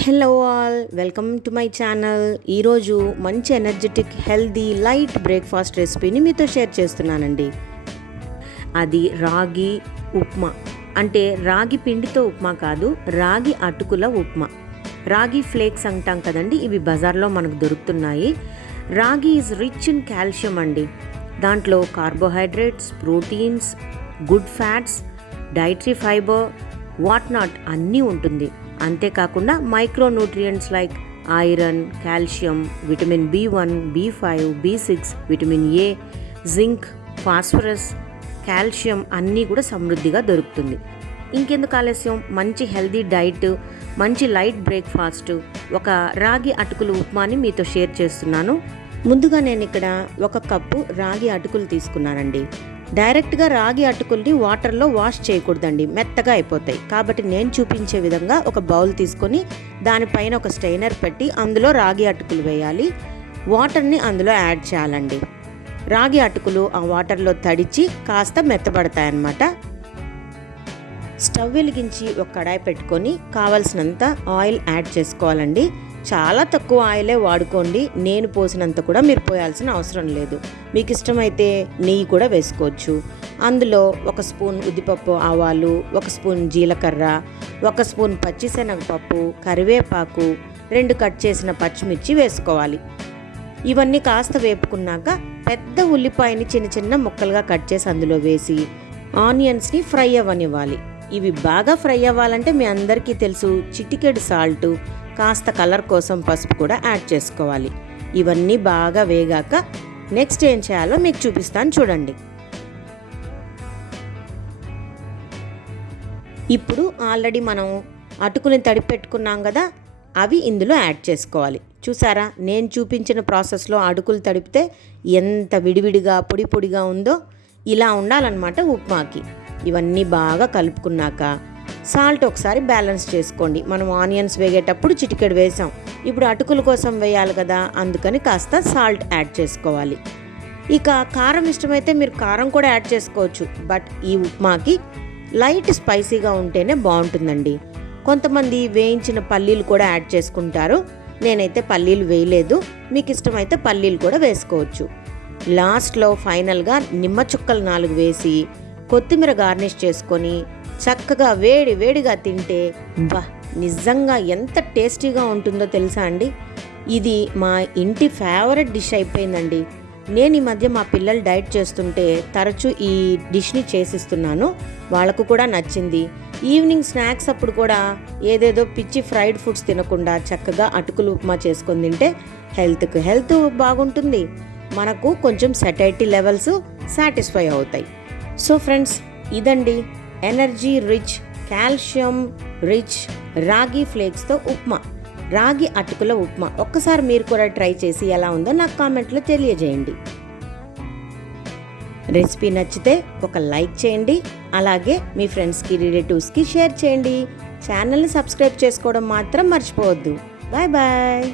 Hello all, welcome to my channel. ఈరోజు మంచి energetic healthy light breakfast రెసిపీని మీతో షేర్ చేస్తున్నానండి. అది రాగి ఉప్మా. అంటే రాగి పిండితో ఉప్మా కాదు, రాగి అటుకుల ఉప్మా. రాగి ఫ్లేక్స్ అంటాం కదండి, ఇవి బజార్లో మనకు దొరుకుతున్నాయి. రాగి ఈజ్ రిచ్ ఇన్ కాల్షియం అండి. దాంట్లో carbohydrates, proteins, good fats, dietary fibre, what not అన్నీ ఉంటుంది. అంతేకాకుండా micro nutrients like iron, calcium, vitamin B1, B5, B6, vitamin A, zinc, phosphorus, calcium అన్నీ కూడా సమృద్ధిగా దొరుకుతుంది. ఇంకెందుకు ఆలస్యం, మంచి హెల్దీ డైట్, మంచి లైట్ బ్రేక్ఫాస్ట్, ఒక రాగి అటుకుల ఉప్మాని మీతో షేర్ చేస్తున్నాను. ముందుగా నేను ఇక్కడ 1 కప్పు రాగి అటుకులు తీసుకున్నానండి. డైరెక్ట్గా రాగి అటుకుల్ని వాటర్లో వాష్ చేయకూడదండి, మెత్తగా అయిపోతాయి. కాబట్టి నేను చూపించే విధంగా ఒక బౌల్ తీసుకొని దానిపైన ఒక స్ట్రైనర్ పెట్టి అందులో రాగి అటుకులు వేయాలి. వాటర్ని అందులో యాడ్ చేయాలండి. రాగి అటుకులు ఆ వాటర్లో తడిచి కాస్త మెత్తబడతాయన్నమాట. స్టవ్ వెలిగించి ఒక కడాయి పెట్టుకొని కావలసినంత ఆయిల్ యాడ్ చేసుకోవాలండి. చాలా తక్కువ ఆయిలే వాడుకోండి. నేను పోసినంత కూడా మీరు పోయాల్సిన అవసరం లేదు. మీకు ఇష్టమైతే నెయ్యి కూడా వేసుకోవచ్చు. అందులో 1 స్పూన్ ఉద్దిపప్పు ఆవాలు, 1 స్పూన్ జీలకర్ర, 1 స్పూన్ పచ్చిశనగపప్పు, కరివేపాకు, 2 కట్ చేసిన పచ్చిమిర్చి వేసుకోవాలి. ఇవన్నీ కాస్త వేపుకున్నాక పెద్ద ఉల్లిపాయని చిన్న చిన్న ముక్కలుగా కట్ చేసి అందులో వేసి ఆనియన్స్ని ఫ్రై అవ్వనివ్వాలి. ఇవి బాగా ఫ్రై అవ్వాలంటే మీ అందరికీ తెలుసు, చిటికెడు సాల్టు, కాస్త కలర్ కోసం పసుపు కూడా యాడ్ చేసుకోవాలి. ఇవన్నీ బాగా వేగాక నెక్స్ట్ ఏం చేయాలో మీకు చూపిస్తాను, చూడండి. ఇప్పుడు ఆల్రెడీ మనం అటుకుని తడిపెట్టుకున్నాం కదా, అవి ఇందులో యాడ్ చేసుకోవాలి. చూసారా, నేను చూపించిన ప్రాసెస్లో అటుకులు తడిపితే ఎంత విడివిడిగా పొడి పొడిగా ఉందో, ఇలా ఉండాలన్నమాట ఉప్మాకి. ఇవన్నీ బాగా కలుపుకున్నాక సాల్ట్ ఒకసారి బ్యాలెన్స్ చేసుకోండి. మనం ఆనియన్స్ వేగేటప్పుడు చిటికెడు వేసాం, ఇప్పుడు అటుకుల కోసం వేయాలి కదా, అందుకని కాస్త సాల్ట్ యాడ్ చేసుకోవాలి. ఇక కారం ఇష్టమైతే మీరు కారం కూడా యాడ్ చేసుకోవచ్చు. బట్ ఈ ఉప్మాకి లైట్ స్పైసీగా ఉంటేనే బాగుంటుందండి. కొంతమంది వేయించిన పల్లీలు కూడా యాడ్ చేసుకుంటారు. నేనైతే పల్లీలు వేయలేదు. మీకు ఇష్టమైతే పల్లీలు కూడా వేసుకోవచ్చు. లాస్ట్లో ఫైనల్గా నిమ్మ చుక్కలు 4 వేసి కొత్తిమీర గార్నిష్ చేసుకొని చక్కగా వేడి వేడిగా తింటే నిజంగా ఎంత టేస్టీగా ఉంటుందో తెలుసా అండి. ఇది మా ఇంటి ఫేవరెట్ డిష్ అయిపోయిందండి. నేను ఈ మధ్య మా పిల్లలు డైట్ చేస్తుంటే తరచూ ఈ డిష్ని చేసిస్తున్నాను. వాళ్ళకు కూడా నచ్చింది. ఈవినింగ్ స్నాక్స్ అప్పుడు కూడా ఏదేదో పిచ్చి ఫ్రైడ్ ఫుడ్స్ తినకుండా చక్కగా అటుకులు ఉప్మా చేసుకొని తింటే హెల్త్ బాగుంటుంది. మనకు కొంచెం సెటైటీ లెవెల్స్ సాటిస్ఫై అవుతాయి. సో ఫ్రెండ్స్, ఇదండి ఎనర్జీ రిచ్, కాల్షియం రిచ్ రాగి ఫ్లేక్స్తో ఉప్మా, రాగి అటుకుల ఉప్మా. ఒక్కసారి మీరు కూడా ట్రై చేసి ఎలా ఉందో నాకు కామెంట్లో తెలియజేయండి. రెసిపీ నచ్చితే ఒక లైక్ చేయండి. అలాగే మీ ఫ్రెండ్స్కి, రిలేటివ్స్కి షేర్ చేయండి. ఛానల్ని సబ్స్క్రైబ్ చేసుకోవడం మాత్రం మర్చిపోవద్దు. Bye bye.